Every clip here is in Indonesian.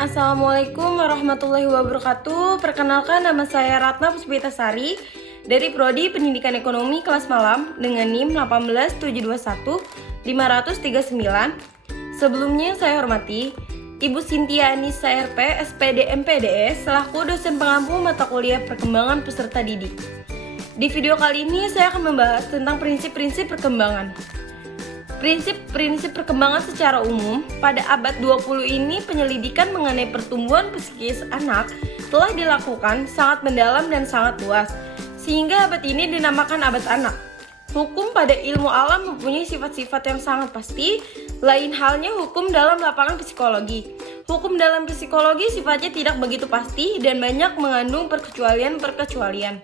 Assalamualaikum warahmatullahi wabarakatuh. Perkenalkan, nama saya Ratna Puspitasari dari Prodi Pendidikan Ekonomi kelas malam dengan NIM 1871539. Sebelumnya saya hormati Ibu Cynthia Anissa RP, SPD MPDS, selaku dosen pengampu mata kuliah perkembangan peserta didik. Di video kali ini saya akan membahas tentang prinsip-prinsip perkembangan. Prinsip-prinsip perkembangan secara umum, pada abad 20 ini penyelidikan mengenai pertumbuhan psikis anak telah dilakukan sangat mendalam dan sangat luas, sehingga abad ini dinamakan abad anak. Hukum pada ilmu alam mempunyai sifat-sifat yang sangat pasti, lain halnya hukum dalam lapangan psikologi. Hukum dalam psikologi sifatnya tidak begitu pasti dan banyak mengandung perkecualian-perkecualian.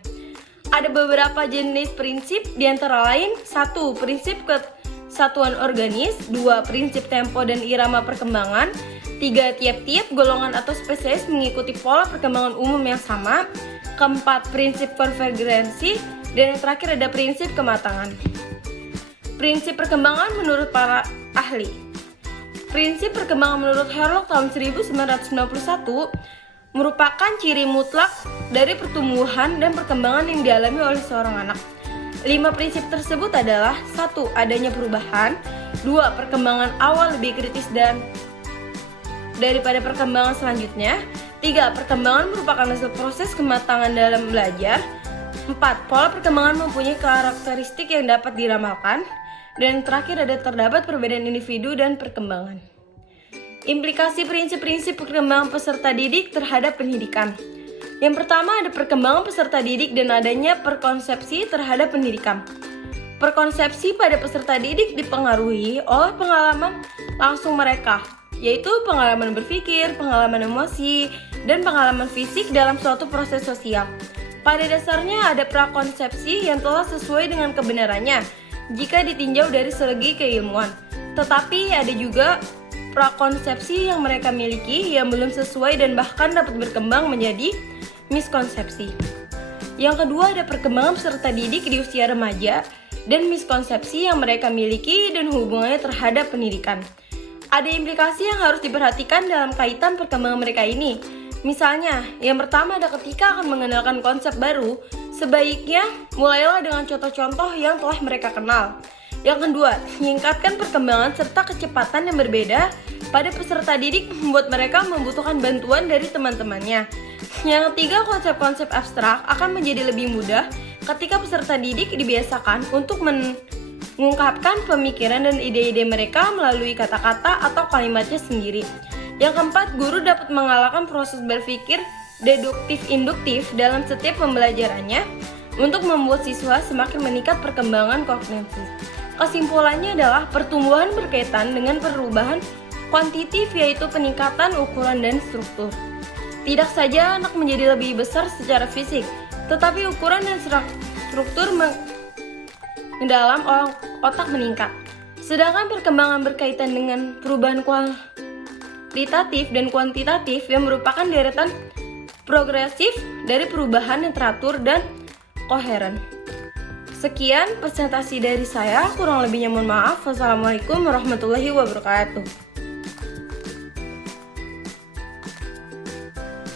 Ada beberapa jenis prinsip, diantara lain 1. Prinsip kesatuan organis, 2. Prinsip tempo dan irama perkembangan, 3. Tiap-tiap golongan atau spesies mengikuti pola perkembangan umum yang sama, 4. Prinsip konvergensi, dan yang terakhir ada prinsip kematangan. Prinsip perkembangan menurut para ahli. Prinsip perkembangan menurut Herlock tahun 1991 merupakan ciri mutlak dari pertumbuhan dan perkembangan yang dialami oleh seorang anak. 5 prinsip tersebut adalah 1. Adanya perubahan, 2. Perkembangan awal lebih kritis dan daripada perkembangan selanjutnya, 3. Perkembangan merupakan hasil proses kematangan dalam belajar, 4. Pola perkembangan mempunyai karakteristik yang dapat diramalkan, dan terakhir ada terdapat perbedaan individu dan perkembangan. Implikasi prinsip-prinsip perkembangan peserta didik terhadap pendidikan. Yang pertama ada perkembangan peserta didik dan adanya perkonsepsi terhadap pendidikan. Perkonsepsi pada peserta didik dipengaruhi oleh pengalaman langsung mereka, yaitu pengalaman berpikir, pengalaman emosi, dan pengalaman fisik dalam suatu proses sosial. Pada dasarnya ada prakonsepsi yang telah sesuai dengan kebenarannya jika ditinjau dari segi keilmuan. Tetapi ada juga prakonsepsi yang mereka miliki yang belum sesuai dan bahkan dapat berkembang menjadi miskonsepsi. Yang kedua ada perkembangan peserta didik di usia remaja dan miskonsepsi yang mereka miliki dan hubungannya terhadap pendidikan. Ada implikasi yang harus diperhatikan dalam kaitan perkembangan mereka ini. Misalnya, yang pertama ada ketika akan mengenalkan konsep baru, sebaiknya mulailah dengan contoh-contoh yang telah mereka kenal. Yang kedua, meningkatkan perkembangan serta kecepatan yang berbeda pada peserta didik membuat mereka membutuhkan bantuan dari teman-temannya. Yang ketiga, konsep-konsep abstrak akan menjadi lebih mudah ketika peserta didik dibiasakan untuk mengungkapkan pemikiran dan ide-ide mereka melalui kata-kata atau kalimatnya sendiri. Yang keempat, guru dapat mengalahkan proses berpikir deduktif-induktif dalam setiap pembelajarannya untuk membuat siswa semakin meningkat perkembangan kognitif. Kesimpulannya adalah pertumbuhan berkaitan dengan perubahan kuantitatif, yaitu peningkatan ukuran dan struktur. Tidak saja anak menjadi lebih besar secara fisik, tetapi ukuran dan struktur dalam otak meningkat. Sedangkan perkembangan berkaitan dengan perubahan kualitatif dan kuantitatif yang merupakan deretan progresif dari perubahan yang teratur dan koheren. Sekian presentasi dari saya, kurang lebihnya mohon maaf. Wassalamualaikum warahmatullahi wabarakatuh.